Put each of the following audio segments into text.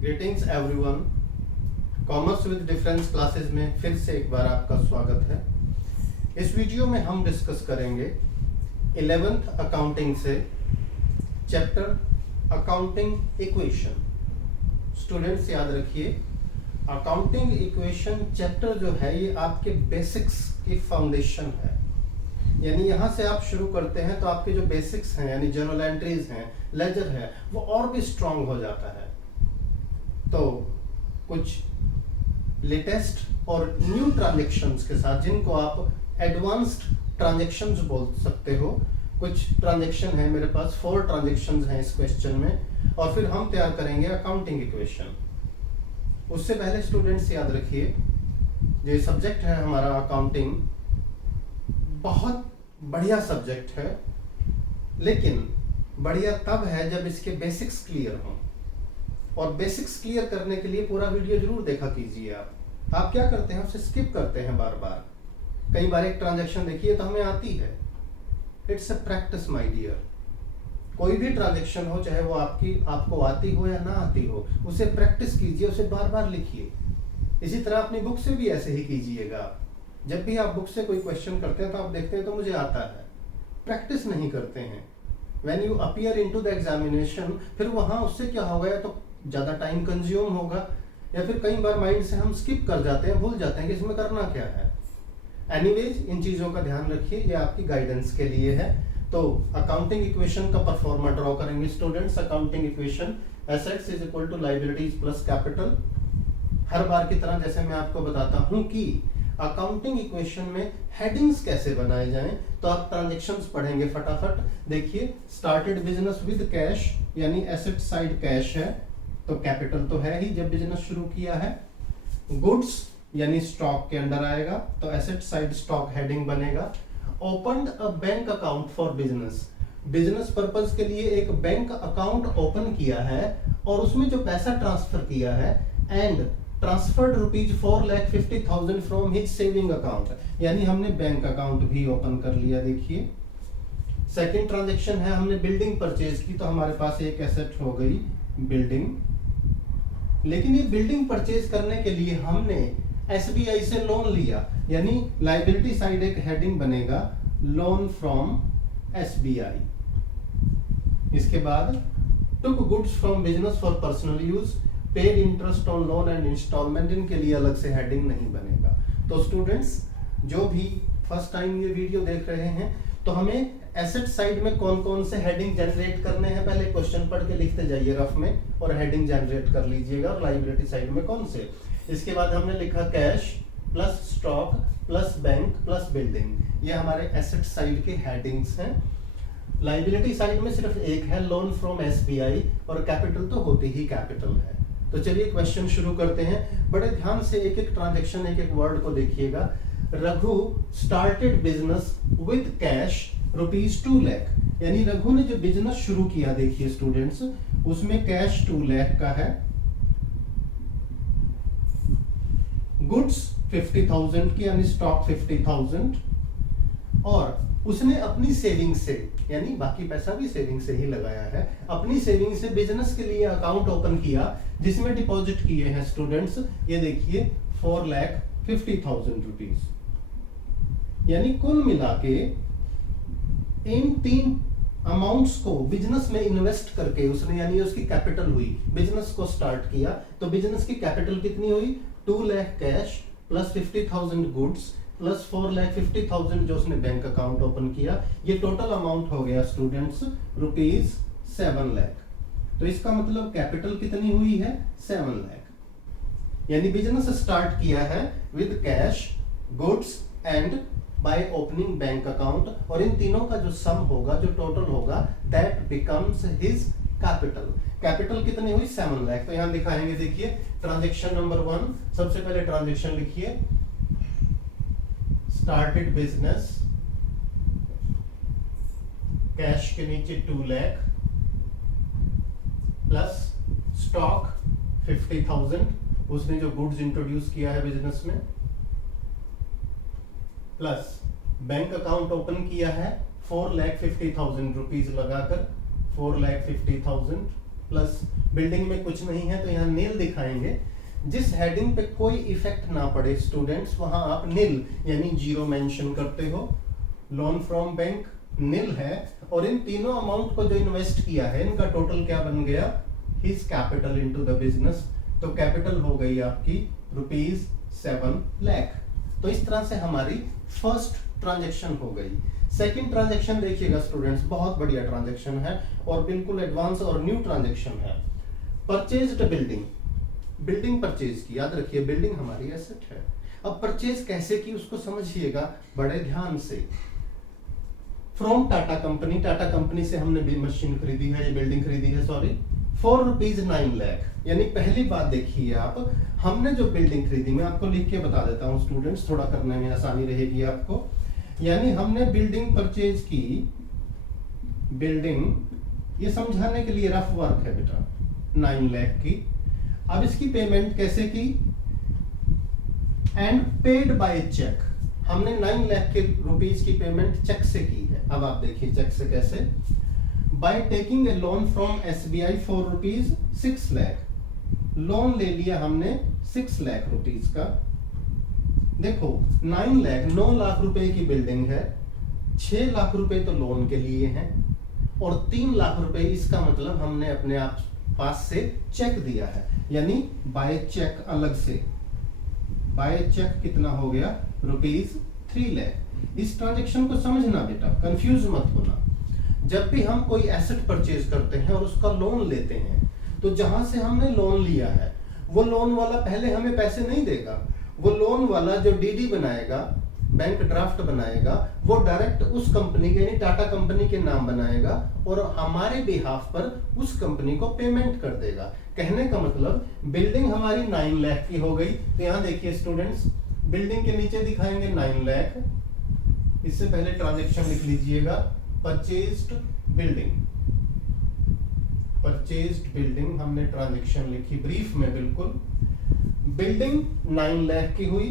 Greetings everyone. Commerce with difference classes में फिर से एक बार आपका स्वागत है। इस वीडियो में हम डिस्कस करेंगे 11th अकाउंटिंग से चैप्टर अकाउंटिंग इक्वेशन। स्टूडेंट्स याद रखिए, अकाउंटिंग इक्वेशन चैप्टर जो है ये आपके बेसिक्स की फाउंडेशन है। यानी यहाँ से आप शुरू करते हैं तो आपके जो बेसिक्स हैं यानी जर्नल एंट्रीज हैं, लेजर है, वो और भी स्ट्रांग हो जाता है। तो कुछ लेटेस्ट और न्यू ट्रांजैक्शंस के साथ, जिनको आप एडवांस्ड ट्रांजैक्शंस बोल सकते हो, कुछ ट्रांजैक्शन है मेरे पास, 4 ट्रांजैक्शंस हैं इस क्वेश्चन में, और फिर हम तैयार करेंगे अकाउंटिंग इक्वेशन। उससे पहले स्टूडेंट्स याद रखिए, ये सब्जेक्ट है हमारा अकाउंटिंग, बहुत बढ़िया सब्जेक्ट है, लेकिन बढ़िया तब है जब इसके बेसिक्स क्लियर हों। और बेसिक्स क्लियर करने के लिए पूरा वीडियो जरूर देखा कीजिए। आप क्या करते हैं, उसे स्किप करते हैं बार बार। कई बार एक ट्रांजैक्शन देखिए तो हमें आती है, it's a practice my dear. कोई भी ट्रांजैक्शन हो, चाहे वो आपको आती हो या ना आती हो, उसे प्रैक्टिस कीजिए, उसे बार बार लिखिए। इसी तरह अपनी बुक से भी ऐसे ही कीजिएगा। जब भी आप बुक से कोई क्वेश्चन करते हैं तो आप देखते हैं तो मुझे आता है, प्रैक्टिस नहीं करते हैं। When you appear into the examination, फिर वहां उससे क्या होगा, या तो ज्यादा टाइम कंज्यूम होगा, या फिर कई बार माइंड से हम स्किप कर जाते हैं, भूल जाते हैं कि इसमें करना क्या है। एनीवेज, इन चीजों का ध्यान रखिए, ये आपकी गाइडेंस के लिए है। तो अकाउंटिंग इक्वेशन का परफॉर्मा ड्रॉ करेंगे students. Accounting equation, assets is equal to liabilities plus capital. हर बार की तरह जैसे मैं आपको बताता हूं कि अकाउंटिंग इक्वेशन में हेडिंग्स कैसे बनाए जाएं, तो आप ट्रांजैक्शंस पढ़ेंगे फटाफट। देखिए, स्टार्टेड बिजनेस विद कैश, यानी एसेट साइड कैश है, तो कैपिटल तो है ही जब बिजनेस शुरू किया है। गुड्स यानी स्टॉक के अंडर आएगा, तो एसेट साइड स्टॉक हेडिंग बनेगा। Opened a bank account for business, business purpose के लिए एक बैंक अकाउंट ओपन किया है और उसमें जो पैसा ट्रांसफर किया है, and transferred ₹4,50,000 from his saving account, यानी हमने बैंक अकाउंट भी ओपन कर लिया। देखिए, सेकंड ट्रांजैक्शन है, हमने बिल्डिंग परचेज की, तो हमारे पास एक एसेट हो गई बिल्डिंग। लेकिन ये बिल्डिंग परचेज करने के लिए हमने एसबीआई से लोन लिया, यानी लायबिलिटी साइड एक हेडिंग बनेगा, लोन फ्रॉम एसबीआई। इसके बाद took goods from business for personal use, paid interest on loan and instalment, इनके लिए अलग से हेडिंग नहीं बनेगा। तो स्टूडेंट्स, जो भी फर्स्ट टाइम ये वीडियो देख रहे हैं, तो हमें एसेट साइड में कौन कौन से हेडिंग जनरेट करने हैं, पहले क्वेश्चन पढ़ के लिखते जाइए रफ में, और हेडिंग जनरेट कर लीजिएगा। और लायबिलिटी साइड में कौन से, इसके बाद हमने लिखा cash plus stock plus bank plus building, ये हमारे एसेट साइड के हेडिंग्स हैं। लायबिलिटी साइड में सिर्फ एक है, लोन फ्रॉम एसबीआई, और कैपिटल तो होती ही कैपिटल है। तो चलिए क्वेश्चन शुरू करते हैं। बड़े ध्यान से एक एक ट्रांजैक्शन, एक एक वर्ड को देखिएगा। Raghu started business with cash ₹2 lakh, यानी रघु ने जो बिजनेस शुरू किया, देखिए स्टूडेंट्स, उसमें कैश 2 लाख का है, गुड्स 50,000 की, यानी स्टॉक 50,000, और उसने अपनी सेविंग से, यानी बाकी पैसा भी सेविंग से ही लगाया है, अपनी सेविंग से बिजनेस के लिए अकाउंट ओपन किया, जिसमें डिपॉजिट किए हैं स्टूडेंट्स, ये देखिए ₹4,50,000। यानी कुल मिला के इन 3 अमाउंट्स को बिजनेस में इन्वेस्ट करके उसने, यानी उसकी कैपिटल हुई, बिजनेस को स्टार्ट किया, तो बिजनेस की कैपिटल कितनी हुई, 2 lakh cash plus 50,000 goods plus 4,50,000 जो उसने बैंक अकाउंट ओपन किया, ये टोटल अमाउंट हो गया स्टूडेंट्स ₹7 लाख। तो इसका मतलब कैपिटल कितनी हुई है, 7 लाख। यानी बिजनेस स्टार्ट किया है with cash, goods and by opening bank account, और इन तीनों का जो सम होगा, जो टोटल होगा, that becomes his capital. Capital कितनी हुई, 7 लाख। तो यहां दिखाएंगे, देखिए ट्रांजैक्शन नंबर 1, सबसे पहले ट्रांजैक्शन लिखिए, स्टार्टेड बिजनेस, कैश के नीचे 2 लाख प्लस स्टॉक 50,000, उसने जो गुड्स इंट्रोड्यूस किया है बिजनेस में, प्लस बैंक अकाउंट ओपन किया है ₹4,50,000 लगाकर, 4,50,000 प्लस बिल्डिंग में कुछ नहीं है तो यहाँ नील दिखाएंगे। जिस हेडिंग पे कोई इफेक्ट ना पड़े स्टूडेंट्स, वहां आप नील यानी जीरो मेंशन करते हो। लोन फ्रॉम बैंक नील है, और इन तीनों अमाउंट को जो इन्वेस्ट किया है इनका टोटल क्या बन गया, his capital into the business. तो कैपिटल हो गई आपकी ₹7 लाख। तो इस तरह से हमारी फर्स्ट ट्रांजैक्शन हो गई। सेकंड ट्रांजैक्शन देखिएगा स्टूडेंट्स, बहुत बढ़िया ट्रांजैक्शन है और बिल्कुल एडवांस और न्यू ट्रांजैक्शन है। परचेज्ड बिल्डिंग, बिल्डिंग परचेज की, याद रखिए बिल्डिंग हमारी एसेट है। अब परचेज कैसे की उसको समझिएगा बड़े ध्यान से। From Tata company, Tata company से हमने भी मशीन खरीदी है, ये बिल्डिंग खरीदी है सॉरी, ₹9 लाख। यानी पहली बात देखिए आप, हमने जो बिल्डिंग खरीदी, मैं आपको लिख के बता देता हूं स्टूडेंट्स, थोड़ा करने में आसानी रहेगी आपको। यानी हमने बिल्डिंग परचेज की, बिल्डिंग ये समझाने के लिए रफ वर्क है बेटा, 9 लाख की। अब इसकी पेमेंट कैसे की, एंड पेड बाय चेक। हमने 9 लाख के रुपीस की पेमेंट चेक से की है। अब आप देखिए चेक से कैसे, by taking a loan from SBI for ₹6 lakh. Loan ले लिया हमने 6 लाख रुपीस का। देखो 9 लाख रुपए की बिल्डिंग है, 6 लाख रुपए तो लोन के लिए हैं और 3 लाख रुपए इसका मतलब हमने अपने आप पास से चेक दिया है, यानी बाय चेक अलग से। बाय चेक कितना हो गया, ₹3 लाख। इस ट्रांजैक्शन को समझना बेटा, कंफ्यूज मत होना। जब भी हम कोई एसेट परचेज करते हैं और उसका लोन लेते हैं, तो जहां से हमने लोन लिया है वो लोन वाला पहले हमें पैसे नहीं देगा। वो लोन वाला जो डीडी बनाएगा, बैंक ड्राफ्ट बनाएगा, वो डायरेक्ट उस कंपनी के यानी टाटा कंपनी के नाम बनाएगा और हमारे बिहाफ पर उस कंपनी को पेमेंट कर देगा। कहने का मतलब बिल्डिंग हमारी 9 लाख की हो गई। तो यहाँ देखिए स्टूडेंट्स, बिल्डिंग के नीचे दिखाएंगे 9 लाख। इससे पहले ट्रांजैक्शन लिख लीजिएगा, परचेज्ड बिल्डिंग। परचेज्ड बिल्डिंग हमने ट्रांजैक्शन लिखी ब्रीफ में बिल्कुल। बिल्डिंग 9 लाख की हुई,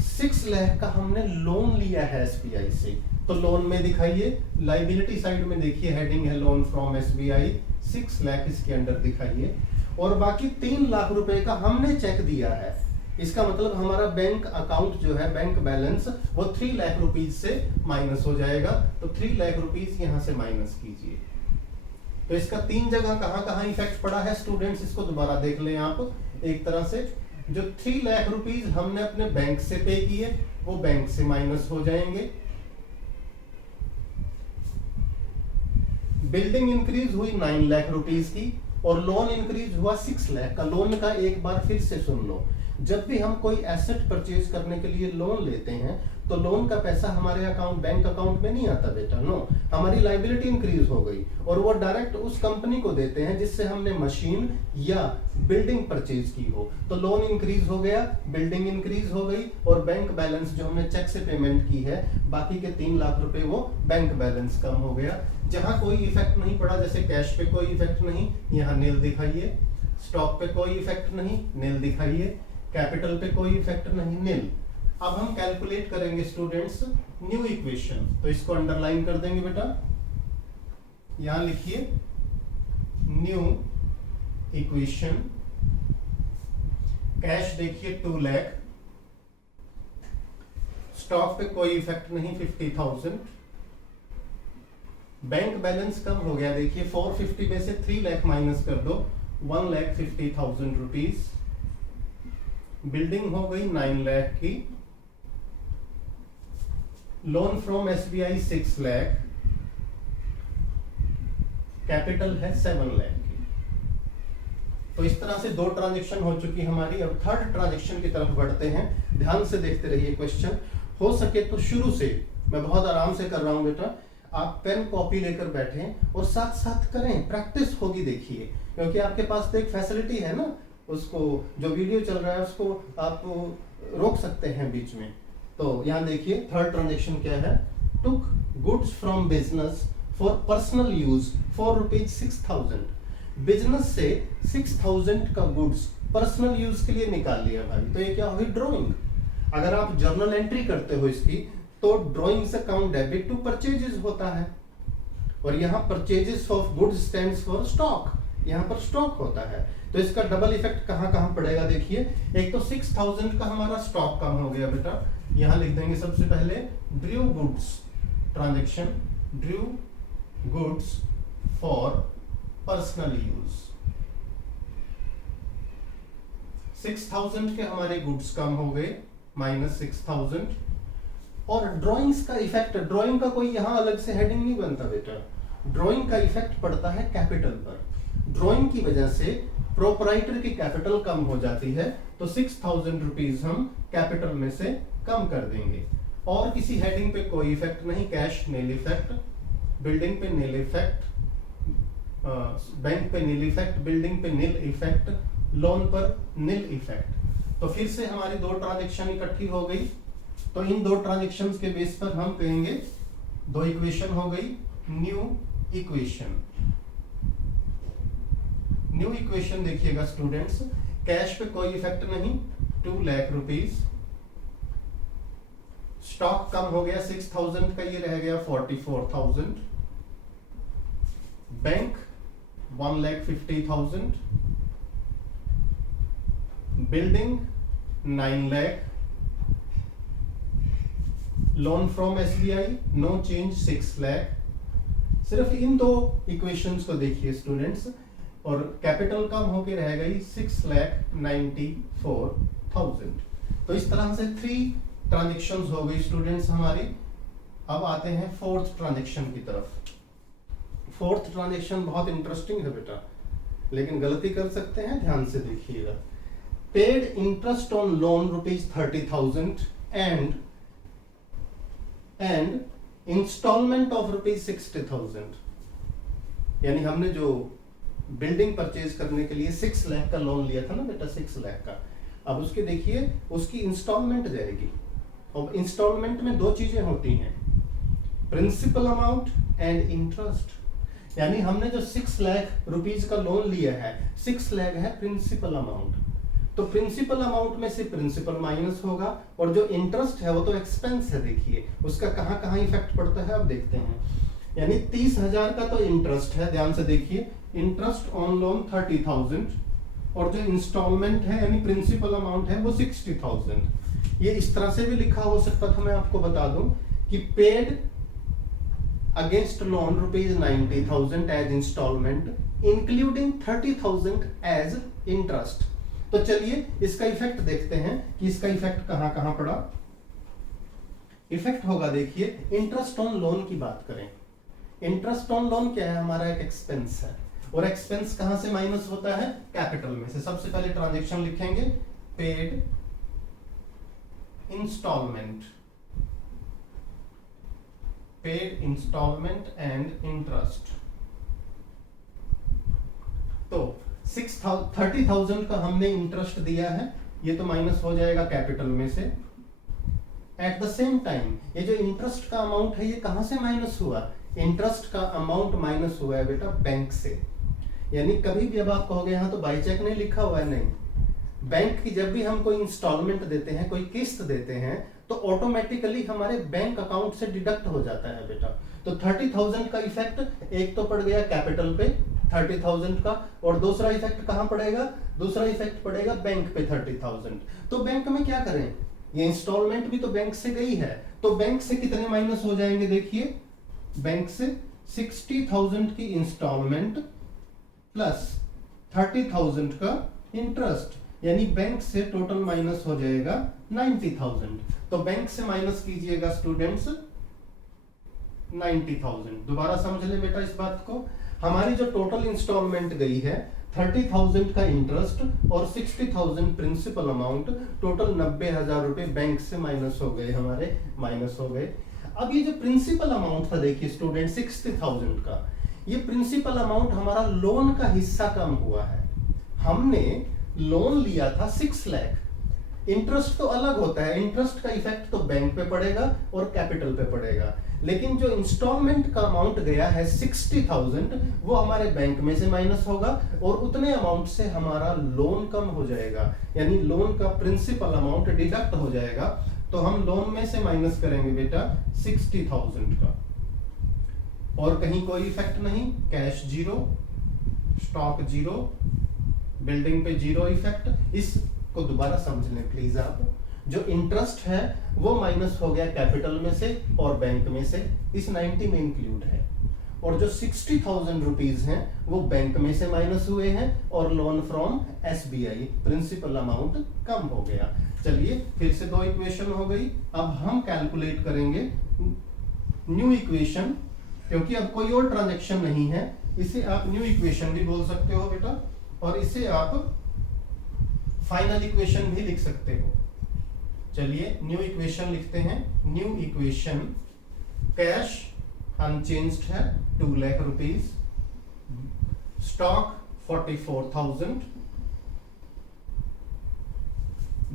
6 लाख का हमने लोन लिया है SBI से। तो लोन में दिखाइए, लाइबिलिटी साइड में देखिए हेडिंग है लोन फ्रॉम SBI, 6 लाख इसके अंदर दिखाइए। और बाकी 3 लाख रुपए का हमने चेक दिया है। इसका मतलब हमारा बैंक अकाउंट जो है, बैंक बैलेंस, वो 3 लाख रुपीज से माइनस हो जाएगा। तो 3 लाख रुपीज यहां से माइनस कीजिए। तो इसका 3 जगह कहां कहां इफेक्ट पड़ा है स्टूडेंट्स, इसको दोबारा देख लें आप एक तरह से। जो 3 लाख रुपीज हमने अपने बैंक से पे किए वो बैंक से माइनस हो जाएंगे। बिल्डिंग इंक्रीज हुई 9 लाख रुपीज की और लोन इंक्रीज हुआ 6 लाख का। लोन का एक बार फिर से सुन लो, जब भी हम कोई एसेट परचेज करने के लिए लोन लेते हैं तो लोन का पैसा हमारे अकाउंट, बैंक अकाउंट में नहीं आता बेटा, नो। हमारी लाइबिलिटी इंक्रीज हो गई और वो डायरेक्ट उस कंपनी को देते हैं जिससे हमने मशीन या बिल्डिंग परचेज की हो। तो लोन इंक्रीज हो गया, बिल्डिंग इंक्रीज हो गई और बैंक बैलेंस जो हमने चेक से पेमेंट की है, बाकी के 3 लाख रुपए वो बैंक बैलेंस कम हो गया। जहां कोई इफेक्ट नहीं पड़ा, जैसे कैश पे कोई इफेक्ट नहीं, यहाँ नील दिखाइए। स्टॉक पे कोई इफेक्ट नहीं, नील दिखाइए। कैपिटल पे कोई इफेक्ट नहीं, नील। अब हम कैलकुलेट करेंगे स्टूडेंट्स न्यू इक्वेशन। तो इसको अंडरलाइन कर देंगे बेटा, यहां लिखिए न्यू इक्वेशन। कैश देखिए 2 लाख, स्टॉक पे कोई इफेक्ट नहीं 50,000, बैंक बैलेंस कम हो गया, देखिए 450 में से 3 लाख माइनस कर दो, 1,50,000 रुपीज। बिल्डिंग हो गई 9 लाख की, loan from SBI 6 lakh, capital है 7 लाख की। तो इस तरह से 2 ट्रांजैक्शन हो चुकी हमारी। अब थर्ड ट्रांजैक्शन की तरफ बढ़ते हैं, ध्यान से देखते रहिए क्वेश्चन। हो सके तो शुरू से, मैं बहुत आराम से कर रहा हूं बेटा, आप पेन कॉपी लेकर बैठें और साथ साथ करें, प्रैक्टिस होगी देखिए, क्योंकि आपके पास तो एक फैसिलिटी है ना, उसको जो वीडियो चल रहा है उसको आप रोक सकते हैं बीच में। तो यहां देखिए थर्ड ट्रांजैक्शन क्या है, took goods from business for personal use for ₹6,000। Business से 6,000 का गुड्स पर्सनल यूज के लिए निकाल लिया भाई। तो ये क्या हुई, ड्रॉइंग। अगर आप जर्नल एंट्री करते हो इसकी, तो drawings account debit to purchases होता है, और यहाँ purchases of goods stands for stock, यहाँ पर स्टॉक होता है। तो इसका डबल इफेक्ट कहाँ कहाँ पड़ेगा देखिए। एक तो 6000 का हमारा स्टॉक कम हो गया बेटा, यहाँ लिख देंगे सबसे पहले Drew goods transaction, Drew goods for personal use. 6000 के हमारे गुड्स कम हो गए, -6000। और ड्राइंग्स का इफेक्ट, ड्राइंग का कोई यहाँ अलग से हेडिंग नहीं बनता बेटा, ड्राइंग का इफेक्ट पड़ता है कैपिटल पर। ड्राइंग की वजह से प्रोपराइटर की कैपिटल कम हो जाती है, तो 6000 रुपीज हम कैपिटल में से कम कर देंगे। और किसी हेडिंग पे कोई इफेक्ट नहीं, कैश नील इफेक्ट, बिल्डिंग पे नील इफेक्ट, बैंक पे नील इफेक्ट, बिल्डिंग पे नील इफेक्ट, लोन पर नील इफेक्ट। तो फिर से हमारी दो ट्रांजेक्शन इकट्ठी हो गई, तो इन दो ट्रांजेक्शंस के बेस पर हम कहेंगे दो इक्वेशन हो गई न्यू इक्वेशन। न्यू इक्वेशन देखिएगा स्टूडेंट्स, कैश पे कोई इफेक्ट नहीं, 2 लाख रुपीज, स्टॉक कम हो गया 6000 का, ये रह गया 44,000, bank 1,50,000, building 9 lakh, loan from SBI no change 6 lakh. सिर्फ इन दो इक्वेशंस को देखिए स्टूडेंट्स, और कैपिटल कम होके रह गई 6,94,000। तो इस तरह से 3 ट्रांजेक्शंस हो गई स्टूडेंट्स हमारी। अब आते हैं फोर्थ ट्रांजेक्शन की तरफ। फोर्थ ट्रांजेक्शन बहुत इंटरेस्टिंग है बेटा, लेकिन गलती कर सकते हैं, ध्यान से देखिएगा। Paid interest on loan ₹30,000 and instalment of ₹60,000। यानी हमने जो बिल्डिंग परचेज करने के लिए 6 लाख का लोन लिया था ना बेटा, 6 लाख का, अब उसके देखिए उसकी इंस्टॉलमेंट जाएगी। और इंस्टॉलमेंट में दो चीजें होती हैं, प्रिंसिपल अमाउंट एंड इंटरेस्ट। यानी हमने जो 6 लाख रुपीज का लोन लिया है, 6 लाख है प्रिंसिपल अमाउंट, तो प्रिंसिपल अमाउंट में से प्रिंसिपल माइनस होगा, और जो इंटरेस्ट है वो तो एक्सपेंस है। देखिए उसका कहाँ कहाँ इफेक्ट पड़ता है, अब देखते हैं। यानी 30,000 का तो इंटरेस्ट है, ध्यान से देखिए, इंटरेस्ट ऑन लोन 30,000, और जो इंस्टॉलमेंट है यानी प्रिंसिपल अमाउंट है वो 60,000। ये इस तरह से भी लिखा हो सकता था, मैं आपको बता दूं कि paid against loan ₹90,000 as instalment, including 30,000 as interest. तो चलिए इसका इफेक्ट देखते हैं कि इसका इफेक्ट कहां कहां पड़ा। इफेक्ट होगा, देखिए इंटरेस्ट ऑन लोन की बात करें। इंटरेस्ट ऑन लोन क्या है, हमारा एक एक्सपेंस है, और एक्सपेंस कहां से माइनस होता है, कैपिटल में से। सबसे पहले ट्रांजैक्शन लिखेंगे paid instalment, paid instalment and interest. तो 30,000 का हमने इंटरेस्ट दिया है, ये तो माइनस हो जाएगा कैपिटल में से। एट द सेम टाइम ये जो इंटरेस्ट का अमाउंट है ये कहां से माइनस हुआ, इंटरेस्ट का अमाउंट माइनस हुआ है बेटा बैंक से। यानी कभी भी अब आप कहोगे यहाँ तो बाई चेक नहीं लिखा हुआ है, नहीं, बैंक की जब भी हम कोई इंस्टॉलमेंट देते हैं, कोई किस्त देते हैं, तो ऑटोमेटिकली हमारे बैंक अकाउंट से डिडक्ट हो जाता है बेटा। तो 30,000 का इफेक्ट एक तो पड़ गया कैपिटल पे 30,000 का, और दूसरा इफेक्ट कहां पड़ेगा, दूसरा इफेक्ट पड़ेगा बैंक पे 30,000। तो बैंक में क्या करें, ये इंस्टॉलमेंट भी तो बैंक से गई है, तो बैंक से कितने माइनस हो जाएंगे, देखिए बैंक से 60,000 की इंस्टॉलमेंट प्लस 30,000 का इंटरेस्ट, यानी बैंक से टोटल माइनस हो जाएगा 90,000। तो बैंक से माइनस कीजिएगा स्टूडेंट्स 90,000। दोबारा समझ ले बेटा इस बात को, हमारी जो टोटल इंस्टॉलमेंट गई है 30,000 का इंटरेस्ट और 60,000 प्रिंसिपल अमाउंट, टोटल 90,000 रुपए बैंक से माइनस हो गए, हमारे माइनस हो गए। अब ये जो प्रिंसिपल अमाउंट था देखिए स्टूडेंट 60,000 का, ये प्रिंसिपल अमाउंट हमारा लोन का हिस्सा कम हुआ है। हमने लोन लिया था 6 लाख, इंटरेस्ट तो अलग होता है, इंटरेस्ट का इफेक्ट तो बैंक पे पड़ेगा और कैपिटल पे पड़ेगा, लेकिन जो इंस्टॉलमेंट का अमाउंट गया है 60,000 वो हमारे बैंक में से माइनस होगा और उतने अमाउंट से हमारा लोन कम हो जाएगा, यानी लोन का प्रिंसिपल अमाउंट डिडक्ट हो जाएगा। तो हम लोन में से माइनस करेंगे बेटा 60,000 का, और कहीं कोई इफेक्ट नहीं, cash zero, stock zero, building पे जीरो इफेक्ट। इसको दोबारा समझ लें प्लीज आप। जो इंटरेस्ट है वो माइनस हो गया कैपिटल में से और बैंक में से, इस 90 में इंक्लूड है। और जो 60,000 रुपीज हैं वो बैंक में से माइनस हुए हैं और loan from SBI, principal amount कम हो गया। चलिए फिर से दो इक्वेशन हो गई। अब हम कैलकुलेट करेंगे न्यू इक्वेशन, क्योंकि अब कोई और ट्रांजैक्शन नहीं है। इसे आप न्यू इक्वेशन भी बोल सकते हो बेटा, और इसे आप फाइनल इक्वेशन भी लिख सकते हो। चलिए न्यू इक्वेशन लिखते हैं। न्यू इक्वेशन, कैश अनचेंज्ड है 2 लाख रुपीज, स्टॉक 44,000,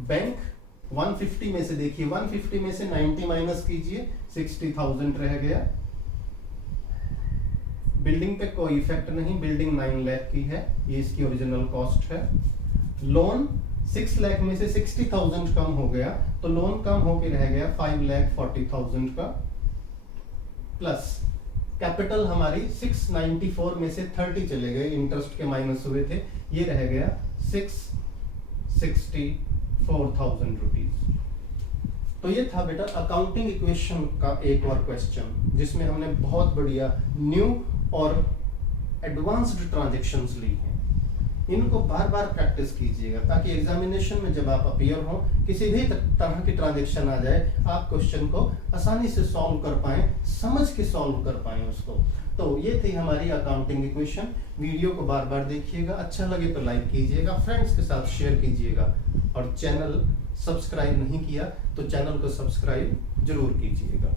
बैंक 150 में से देखिए 150 में से 90 माइनस कीजिए 60,000 रह गया। बिल्डिंग पे कोई इफेक्ट नहीं, बिल्डिंग 9 लाख की है, ये इसकी ओरिजिनल कॉस्ट है। लोन 6 लाख में से 60,000 कम हो गया तो लोन कम होके रह गया 5,40,000 का, प्लस कैपिटल हमारी 694 में से 30 चले गए, इंटरेस्ट के माइनस हुए थे, ये रह गया 664,000 रुपीज। तो ये था बेटा अकाउंटिंग इक्वेशन का एक और क्वेश्चन, जिसमें हमने बहुत बढ़िया न्यू और एडवांस्ड ट्रांजैक्शंस ली हैं। इनको बार बार प्रैक्टिस कीजिएगा ताकि एग्जामिनेशन में जब आप अपीयर हो, किसी भी तरह की ट्रांजैक्शन आ जाए, आप क्वेश्चन को आसानी से सॉल्व कर पाएं, समझ के सॉल्व कर पाएं उसको। तो ये थी हमारी अकाउंटिंग इक्वेशन। वीडियो को बार बार देखिएगा, अच्छा लगे तो लाइक कीजिएगा, फ्रेंड्स के साथ शेयर कीजिएगा, और चैनल सब्सक्राइब नहीं किया तो चैनल को सब्सक्राइब जरूर कीजिएगा।